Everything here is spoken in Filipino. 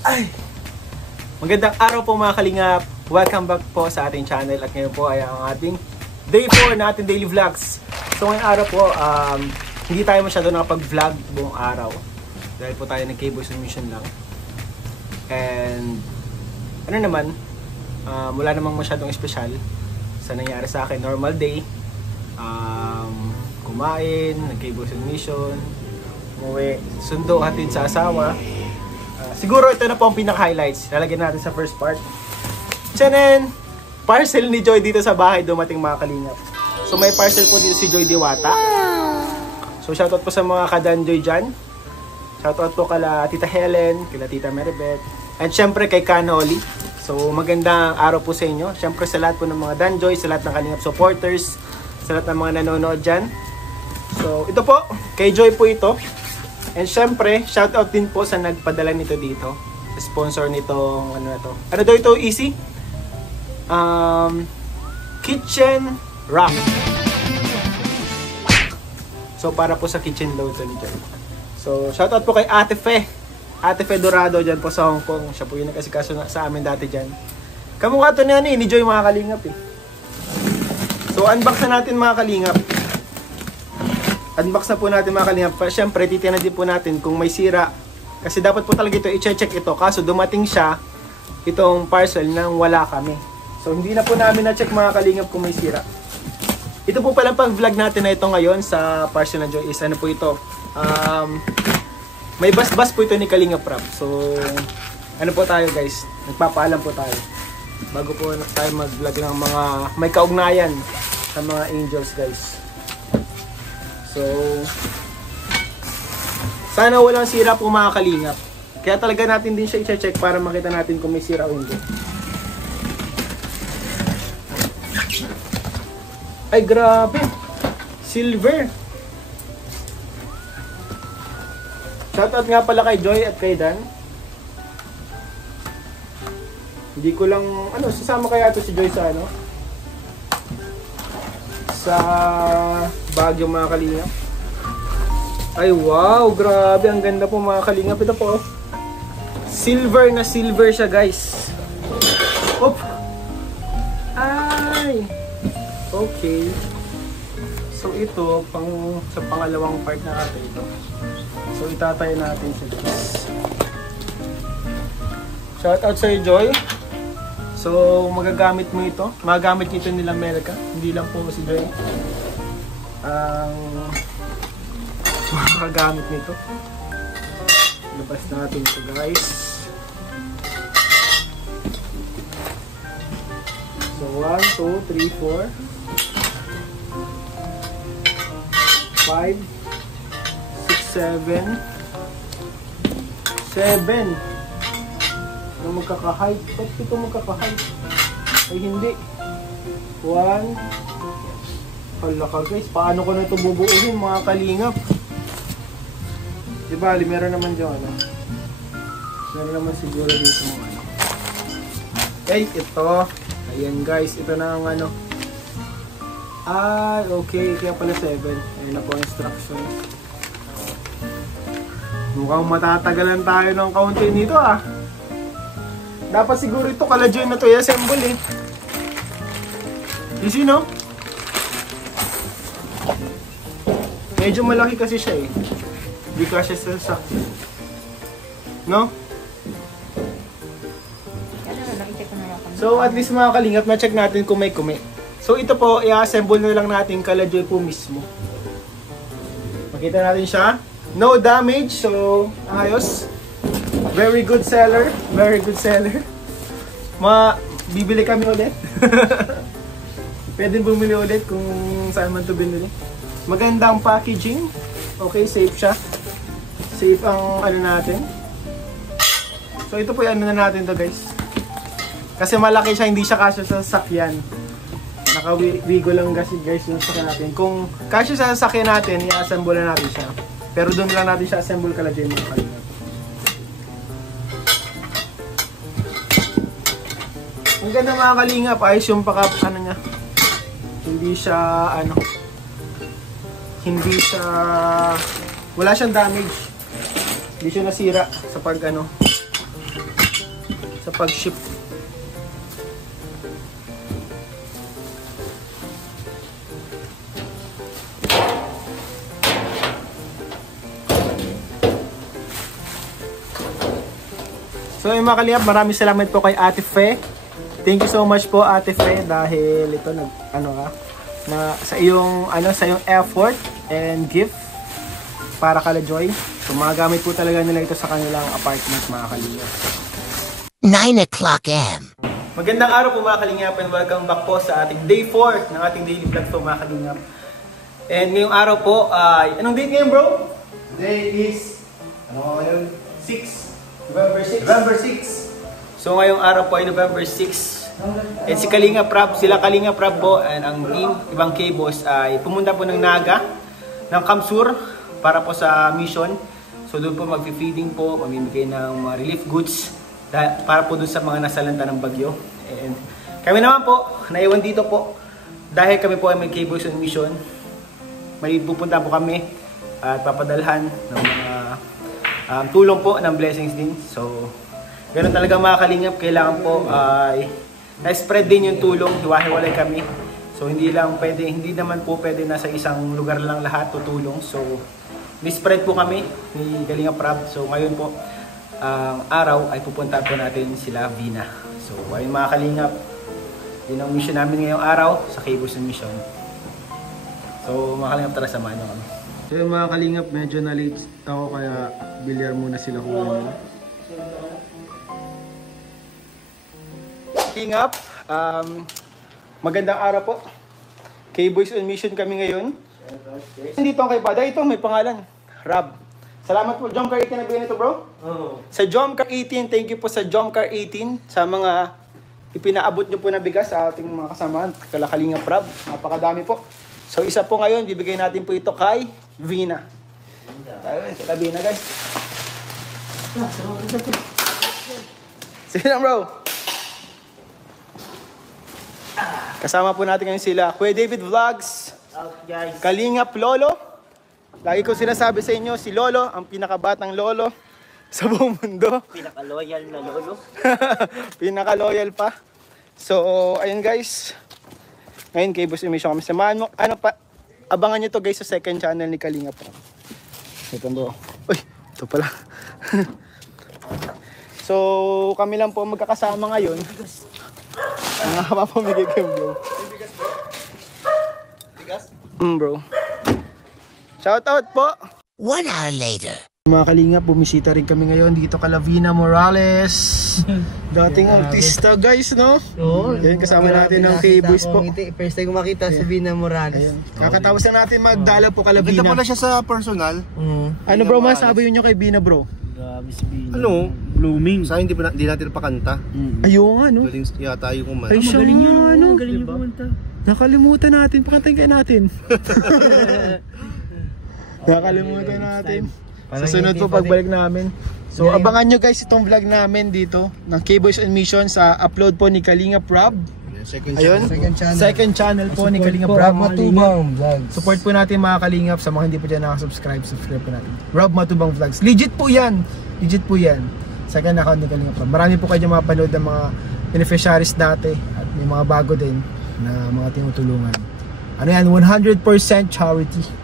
Ay! Magandang araw po mga kalingap. Welcome back po sa ating channel. At ngayon po ay ang ating day 4 na ating daily vlogs. So ngayong araw po, hindi tayo masyado nakapag-vlog buong araw. Dahil po tayo nag-cable submission lang. And ano naman, wala namang masyadong espesyal sa nangyari sa akin. Normal day. Kumain, nag-cable submission, umuwi, sundo, hatid sa asawa. Siguro ito na po ang pinaka-highlights. Lalagyan natin sa first part. Tiyanen! Parcel ni Joy dito sa bahay dumating mga kalingap. So may parcel po dito si Joy Diwata. So shoutout po sa mga kadanjoy dyan. Shoutout po kala Tita Helen, kala Tita Maribeth, and syempre kay Kanoli. So magandang araw po sa inyo. Syempre sa lahat po ng mga danjoy, sa lahat ng kalingap supporters, sa lahat ng mga nanonood dyan. So ito po, kay Joy po ito. And syempre, shoutout din po sa nagpadala nito dito. Sponsor nitong ano na to. Ano daw ito, Easy? Kitchen wrap. So para po sa kitchen load ni Joy. So shoutout po kay Ate Fe. Ate Fe Dorado dyan po sa Hong Kong. Siya po yung nagkasikaso sa amin dati dyan. Kamukha to na ni Joy mga kalingap eh. So unbox na natin mga kalingap. Unbox na po natin mga kalingap. Siyempre, titignan din po natin kung may sira. Kasi dapat po talaga ito, i-check ito. Kaso dumating siya, itong parcel nang wala kami. So, hindi na po namin na-check mga kalingap kung may sira. Ito po palang pag-vlog natin na ito ngayon sa parcel na Joy is ano po ito. May bas-bas po ito ni Kalingap Rap. So, ano po tayo guys? Nagpapaalam po tayo. Bago po tayo mag-vlog ng mga may kaugnayan sa mga angels guys. So, sana walang sira po mga kalingap. Kaya talaga natin din siya i-check para makita natin kung may sira o hindi. Ay, grabe! Silver! Shoutout nga pala kay Joy at kay Dan. Hindi ko lang, sasama kaya ito si Joy sa sa Baguio mga kalingap. Ay wow, grabe, ang ganda po mga kalingap. Ito po, silver na silver siya guys. Op! Ay! Okay. So ito, sa pangalawang part na natin ito. So itatay natin siya guys. Shoutout sa Joy. So, magagamit mo ito. Magagamit ito nila America. Hindi lang po si Joy ang magagamit nito. Labas natin ito guys. So, 1, 2, 3, 4 5 6, 7 7 na magkaka-height. Ba't ito magkaka-height? Ay hindi. 1. Hala ka guys, paano ko na ito bubuuhin mga kalingap? Diba, meron naman dyan meron naman siguro dito mga okay, ito. Ayan guys, ito na ang okay, kaya pala 7. Ayan na po ang instruction. Mukhang matatagalan tayo ng kaunti nito Dapat siguro ito kala-joy na to i-assemble eh. You see no? Medyo malaki kasi siya eh. Hindi kasi sa no? So at least mga kalingap, na-check natin kung may kumi. So ito po, i-assemble na lang natin kala-joy po mismo. Makita natin siya. No damage, so ayos. Very good seller. Very good seller. Bibili kami ulit. Pwede bumili ulit kung saan man ito binili. Magandang packaging. Okay, safe siya. Safe ang natin. So ito po yung na natin to guys. Kasi malaki siya, hindi siya kasya sa sasakyan. Naka-wigo lang kasi guys yung sasakyan natin. Kung kasya sa sasakyan natin, i-assemble na natin siya. Pero doon lang natin siya assemble kalagyan mo. Ang ganda mga kalingap, ayos yung niya. Hindi siya wala siyang damage. Hindi siya nasira sa pag pag-ship. So yung mga kalingap, maraming salamat po kay Ate Fe. Thank you so much po Ate Fe dahil ito sa iyong effort and gift para kala Joy. So magagamit po talaga nila ito sa kanilang apartment mga kalingap. 9 o'clock AM. Magandang araw po mga kalingap and welcome back po sa ating day 4 ng ating daily vlog po mga kalingap. And ngayong araw po ay, anong date ngayon bro? Today is, ngayon? 6. November 6. November 6. So ngayong araw po ay November 6. And si Kalinga Prab, sila Kalinga Prab po and ang team, ibang K-Boss ay pumunta po ng Naga, ng Kamsur para po sa mission. So doon po mag-feeding po, mamimigay ng mga relief goods para po doon sa mga nasalanta ng bagyo. And kami naman po, naiwan dito po dahil kami po ay may K-Boss on mission. May pupunta po kami at papadalhan ng mga tulong po ng blessings din. So ganun talaga mga kalingap, kailangan po ay na-spread din yung tulong, hiwa-hiwalay kami. So hindi naman po pwede na sa isang lugar lang lahat tutulong. So ni-spread po kami ni Kalinga Prab. So ngayon po ang araw ay pupunta po natin sila Vina. So ayun mga kalingap, yun ang mission namin ngayong araw sa K-Boss Mission. So mga kalingap, tara samahan nyo kami. So yung mga kalingap, medyo na late ako kaya bilyar muna sila kung ano. Kalingap, magandang araw po. K-Boys on mission kami ngayon. Dito ang kay Pada, ito may pangalan, Rab. Salamat po, Jomcar 18 na bigyan ito bro. Sa Jomcar 18, thank you po sa Jomcar 18 sa mga ipinaabot nyo po na bigas sa ating mga kasamahan, Kalakalinga Prab. Napakadami po. So isa po ngayon, bibigay natin po ito kay Vina. Ayun, kita Vina guys. Sige lang bro. Kasama po natin ngayon sila Kuya David Vlogs, Kalingap Lolo. Lagi ko sinasabi sa inyo, si Lolo, ang pinakabatang lolo sa buong mundo. Pinaka-loyal na lolo. Pinaka-loyal pa. So, ayun guys. Ngayon kay Boss Emission kami. Samahan mo, abangan nyo to guys sa second channel ni Kalinga Prab. Ito bro. Uy, ito pala. So, kami lang po magkakasama ngayon. Nakapapamigay kayo bro. Bigas? Bro. Shout out po. 1 hour later. Mga kalingap, bumisita rin kami ngayon dito kay Lavina Morales. Dating artista guys, no? Oo. Yan, kasama natin ng K-Boys po. First time ko makita si Vina Morales. Kakatapos na natin magdala po kay Lavina. Ganda pala siya sa personal. Ano bro, masabi nyo kay Vina bro? Grabe si Vina. Ano? Blooming. Sa hindi natin pakanta. Ayun nga, no? Galing yata yung kumanta. Ay, siya nga, ano? Galing yung kumanta. Nakalimutan natin, pakantayin natin. Nakalimutan natin. Susunod po pagbalik namin. So abangan nyo guys itong vlog namin dito ng K-Boys on Mission sa upload po ni Kalinga Prab. Ayun, second channel po ni Kalinga Prab Matubang Vlogs. Support po natin mga Kalingap. Sa mga hindi po dyan nakasubscribe, subscribe po natin Rob Matubang Vlogs. Legit po yan. Legit po yan. Second account ni Kalinga Prab. Marami po kayo mapanood ng mga beneficiaries dati at may mga bago din na mga tinutulungan. Ano yan, 100% charity.